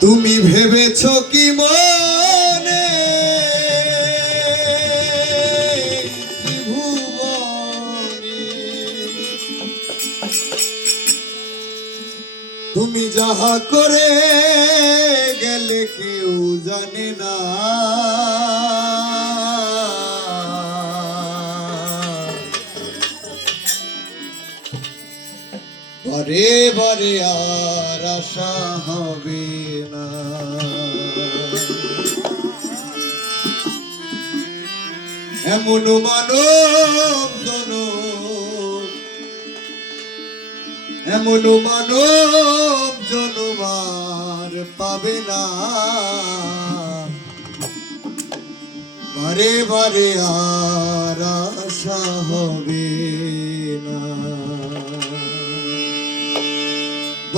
তুমি ভেবেছ কি মনে? তুমি যাহা করে গেলে কেউ জানে না। বারে বারে আর আশা হবে না। এমন মানব জনম এমন মানব জনমার পাবে না। বারে বারে আর আশা হবে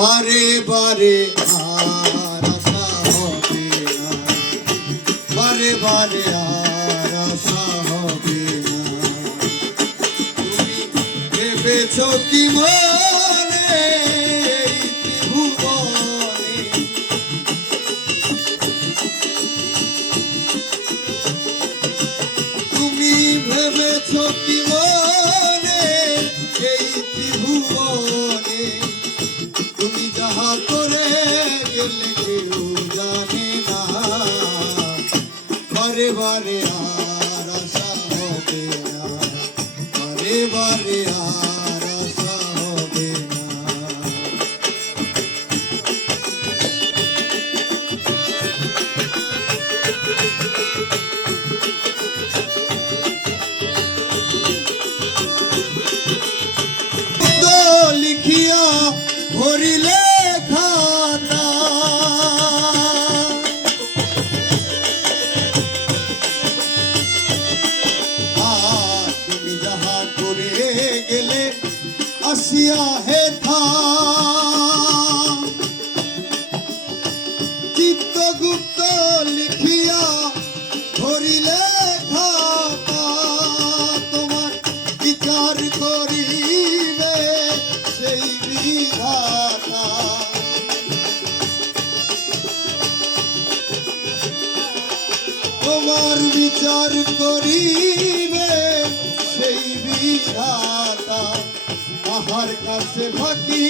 বারে বারে আর আশা হবে বারে বারে আর আশা হবে তুমি ভেবেছ কি মনে? তুমি ভেবেছ কি বারে আর আশা হবে না। বারে বারে আর আশা হবে না। লিখিয়া ভরিলে আসিয়া হে থা। চিত্তগুপ্ত লিখিয়া ধরিলে খাতা তোমার বিচার করিবে সেই বিধাতা। তোমার বিচার করিবে সেই বিধাতা। তাহার কাছে ফাঁকি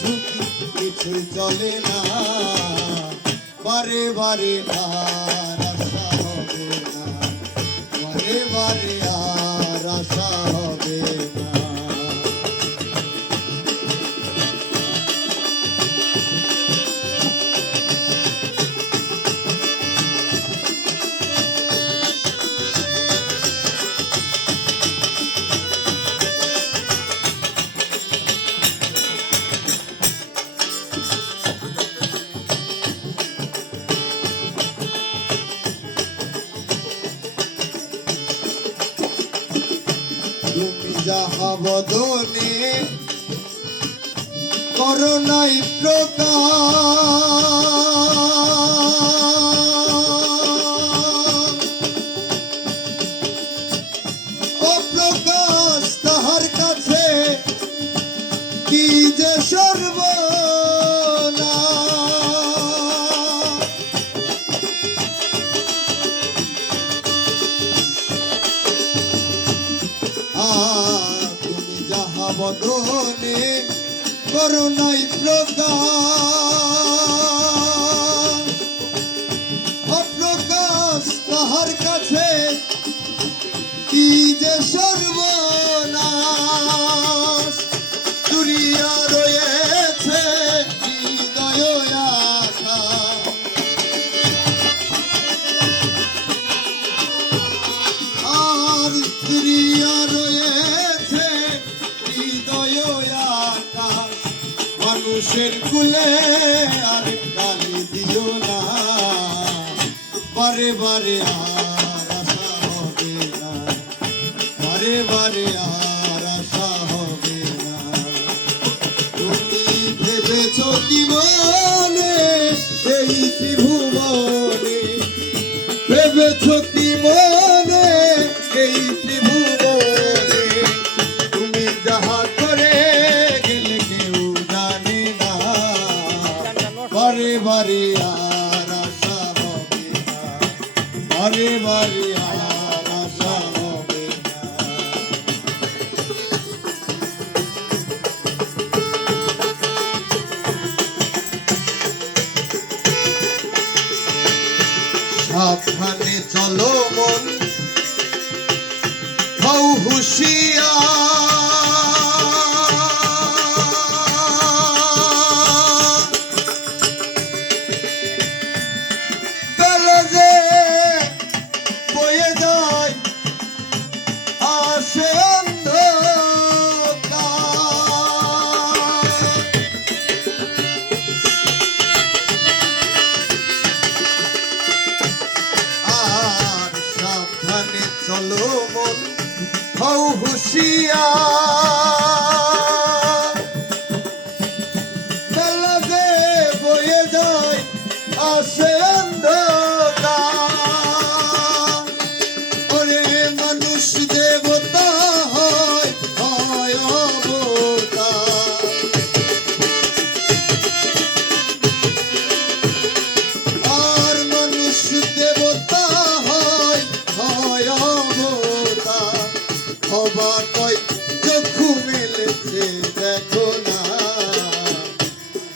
ঝুঁকি কিছুই চলে না। বারে বারে আর আশা হবে না। বারে বারে আর আশা হবে তুমি যাহা করোনাই প্রকাশ। বদনে করুণাই প্রকাশ মানুষের কুলে আর গালি দিও না। বারে বারে আর আশা হবে না। বারে বারে আর আশা হবে না। তুমি ভেবেছ কি মনে এই হুশিয়ার চলো মন হও হুশিয়া বেলা যে বয়ে যায় আসে